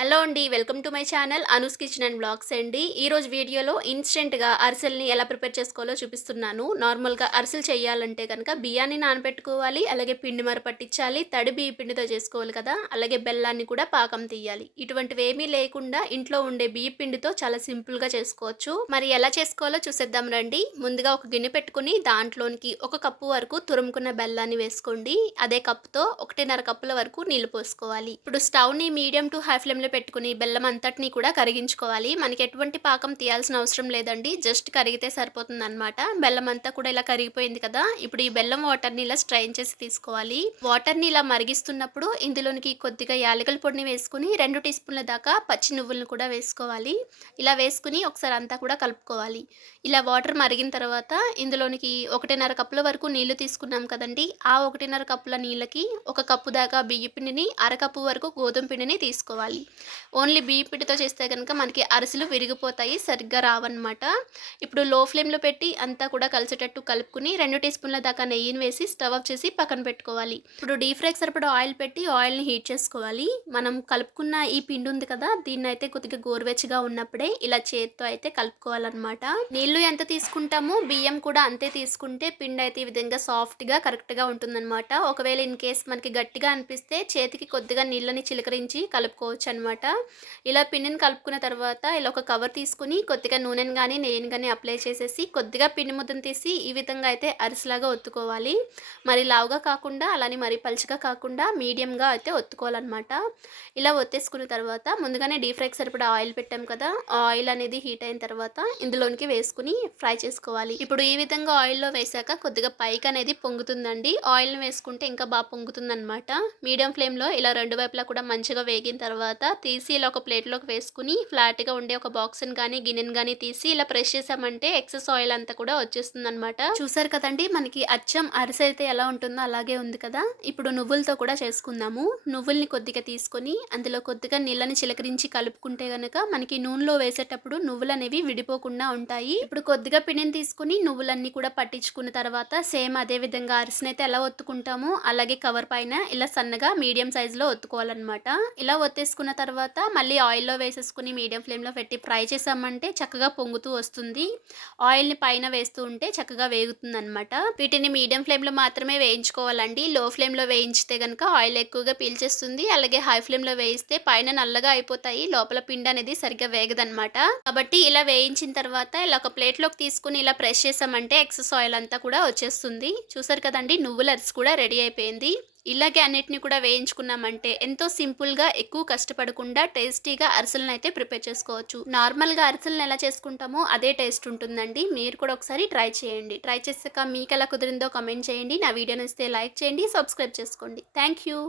Hello అండి. Welcome to my channel Anu's kitchen and blogs అండి. ఈరోజు వీడియోలో ఇన్స్టెంట్‌గా అరిసెల్ని ఎలా ప్రిపేర్ చేసుకోవాలో చూపిస్తున్నాను. నార్మల్‌గా అరిసెలు చేయాలంటే గనక బియ్యాన్ని నానబెట్టుకోవాలి. అలాగే పిండి మర పట్టించాలి. తడి బియ్య పిండితో చేసుకోవాలి కదా! అలాగే బెల్లాన్ని కూడా పాకం తీయాలి. ఇటువంటివేమీ లేకుండా ఇంట్లో ఉండే బియ్య పిండితో చాలా సింపుల్‌గా చేసుకోవచ్చు. మరి ఎలా చేసుకోవాలో చూసేద్దాం రండి. ముందుగా ఒక గిన్నె పెట్టుకొని దాంట్లోనికి ఒక కప్పు వరకు తురుముకున్న బెల్లాన్ని వేసుకోండి. అదే కప్పుతో 1.5 కప్పుల వరకు నీళ్లు పోసుకోవాలి. ఇప్పుడు స్టవ్‌ని మీడియం టు హై ఫ్లేమ్‌లో పెట్టుకొని బెల్లం అంతటిని కూడా కరిగించుకోవాలి. మనకి ఎటువంటి పాకం తీయాల్సిన అవసరం లేదండి. జస్ట్ కరిగితే సరిపోతుందనమాట. బెల్లం అంతా కూడా ఇలా కరిగిపోయింది కదా! ఇప్పుడు ఈ బెల్లం వాటర్‌ని ఇలా స్ట్రెయిన్ చేసి తీసుకోవాలి. వాటర్‌ని ఇలా మరిగిస్తున్నప్పుడు ఇందులోనికి కొద్దిగా యాలకుల పొడిని వేసుకొని 2 టీ స్పూన్ల దాకా పచ్చి నువ్వులను కూడా వేసుకోవాలి. ఇలా వేసుకొని ఒకసారి అంతా కూడా కలుపుకోవాలి. ఇలా వాటర్ మరిగిన తర్వాత ఇందులోనికి 1.5 కప్పుల వరకు నీళ్లు తీసుకున్నాం కదండీ! ఆ 1.5 కప్పుల నీళ్ళకి ఒక కప్పు దాకా బియ్య పిండిని, అరకప్పు వరకు గోధుమ పిండిని తీసుకోవాలి. ఓన్లీ బియ్య పిండితో చేస్తే గనుక మనకి అరిసెలు విరిగిపోతాయి. సరిగ్గా రావన్నమాట. ఇప్పుడు లో ఫ్లేమ్‌లో పెట్టి అంతా కూడా కలిసేటట్టు కలుపుకొని 2 టీ స్పూన్ల దాకా నెయ్యిని వేసి స్టవ్ ఆఫ్ చేసి పక్కన పెట్టుకోవాలి. ఇప్పుడు డీప్ ఫ్రైకి సరిపడా ఆయిల్ పెట్టి ఆయిల్‌ని హీట్ చేసుకోవాలి. మనం కలుపుకున్న ఈ పిండి ఉంది కదా! దీన్నైతే కొద్దిగా గోరువెచ్చగా ఉన్నప్పుడే ఇలా చేత్తో అయితే కలుపుకోవాలన్నమాట. నీళ్లు ఎంత తీసుకుంటామో బియ్యం కూడా అంతే తీసుకుంటే పిండి అయితే ఈ విధంగా సాఫ్ట్‌గా కరెక్ట్‌గా ఉంటుందన్నమాట. ఒకవేళ ఇన్ కేస్ మనకి గట్టిగా అనిపిస్తే చేతికి కొద్దిగా నీళ్ళని చిలకరించి కలుపుకోవచ్చనమాట. ఇలా పిండిని కలుపుకున్న తర్వాత ఇలా ఒక కవర్ తీసుకొని కొద్దిగా నూనెని గానీ, నెయ్యిని గానీ అప్లై చేసేసి కొద్దిగా పిండి ముద్దను తీసి ఈ విధంగా అయితే అరిసెలాగా ఒత్తుకోవాలి. మరి లావుగా కాకుండా అలానే మరి పలుచగా కాకుండా మీడియంగా అయితే ఒత్తుకోవాలనమాట. ఇలా ఒత్తేసుకున్న తర్వాత ముందుగానే డీప్ ఫ్రైకి సరిపడా ఆయిల్ పెట్టాం కదా! ఆ ఆయిల్ అనేది హీట్ అయిన తర్వాత ఇందులోనికి వేసుకొని ఫ్రై చేసుకోవాలి. ఇప్పుడు ఈ విధంగా ఆయిల్‌లో వేశాక కొద్దిగా పైకనేది పొంగుతుందండి. ఆయిల్‌ని వేసుకుంటే ఇంకా పొంగుతుందనమాట. మీడియం ఫ్లేమ్‌లో ఇలా 2 వైపులా కూడా మంచిగా వేగిన తర్వాత తీసి ఇలా ఒక ప్లేట్‌లోకి వేసుకొని ఫ్లాట్‌గా ఉండే ఒక బాక్స్‌ని గానీ, గిన్నెని గానీ తీసి ఇలా ప్రెస్ చేసామంటే ఎక్సెస్ ఆయిల్ అంతా కూడా వచ్చేస్తుందనమాట. చూసారు కదండీ! మనకి అచ్చం అరిసె అయితే ఎలా ఉంటుందో అలాగే ఉంది కదా! ఇప్పుడు నువ్వులతో కూడా చేసుకుందాము. నువ్వుల్ని కొద్దిగా తీసుకొని అందులో కొద్దిగా నీళ్ళని చిలకరించి కలుపుకుంటే గనక మనకి నూనెలో వేసేటప్పుడు నువ్వులనేవి విడిపోకుండా ఉంటాయి. ఇప్పుడు కొద్దిగా పిండిని తీసుకొని నువ్వులన్నీ కూడా పట్టించుకున్న తర్వాత సేమ్ అదే విధంగా అరిసెనైతే ఎలా ఒత్తుకుంటామో అలాగే కవర్ పైన ఇలా సన్నగా మీడియం సైజులో ఒత్తుకోవాలనమాట. ఇలా ఒత్తేసుకున్న తర్వాత మళ్ళీ ఆయిల్‌లో వేసేసుకొని మీడియం ఫ్లేమ్‌లో పెట్టి ఫ్రై చేసామంటే చక్కగా పొంగుతూ వస్తుంది. ఆయిల్‌ని పైన వేస్తూ ఉంటే చక్కగా వేగుతుందనమాట. వీటిని మీడియం ఫ్లేమ్‌లో మాత్రమే వేయించుకోవాలండి. లో ఫ్లేమ్‌లో వేయించితే గనక ఆయిల్ ఎక్కువగా పీల్చేస్తుంది. అలాగే హై ఫ్లేమ్‌లో వేయిస్తే పైన నల్లగా అయిపోతాయి. లోపల పిండి అనేది సరిగ్గా వేగదనమాట. కాబట్టి ఇలా వేయించిన తర్వాత ఇలా ఒక ప్లేట్‌లోకి తీసుకొని ఇలా ప్రెస్ చేసామంటే ఎక్సెస్ ఆయిల్ అంతా కూడా వచ్చేస్తుంది. చూసారు కదండీ! నువ్వుల అరిసె కూడా రెడీ అయిపోయింది. ఇలాగే అన్నిటిని కూడా వేయించుకున్నామంటే ఎంతో సింపుల్‌గా ఎక్కువ కష్టపడకుండా టేస్టీగా అరిసెలనైతే ప్రిపేర్ చేసుకోవచ్చు. నార్మల్‌గా అరిసెలను ఎలా చేసుకుంటామో అదే టేస్ట్ ఉంటుందండి. మీరు కూడా ఒకసారి ట్రై చేయండి. ట్రై చేసాక మీకెలా కుదిరిందో కామెంట్ చేయండి. నా వీడియో నచ్చితే లైక్ చేయండి. సబ్స్క్రైబ్ చేసుకోండి. Thank you.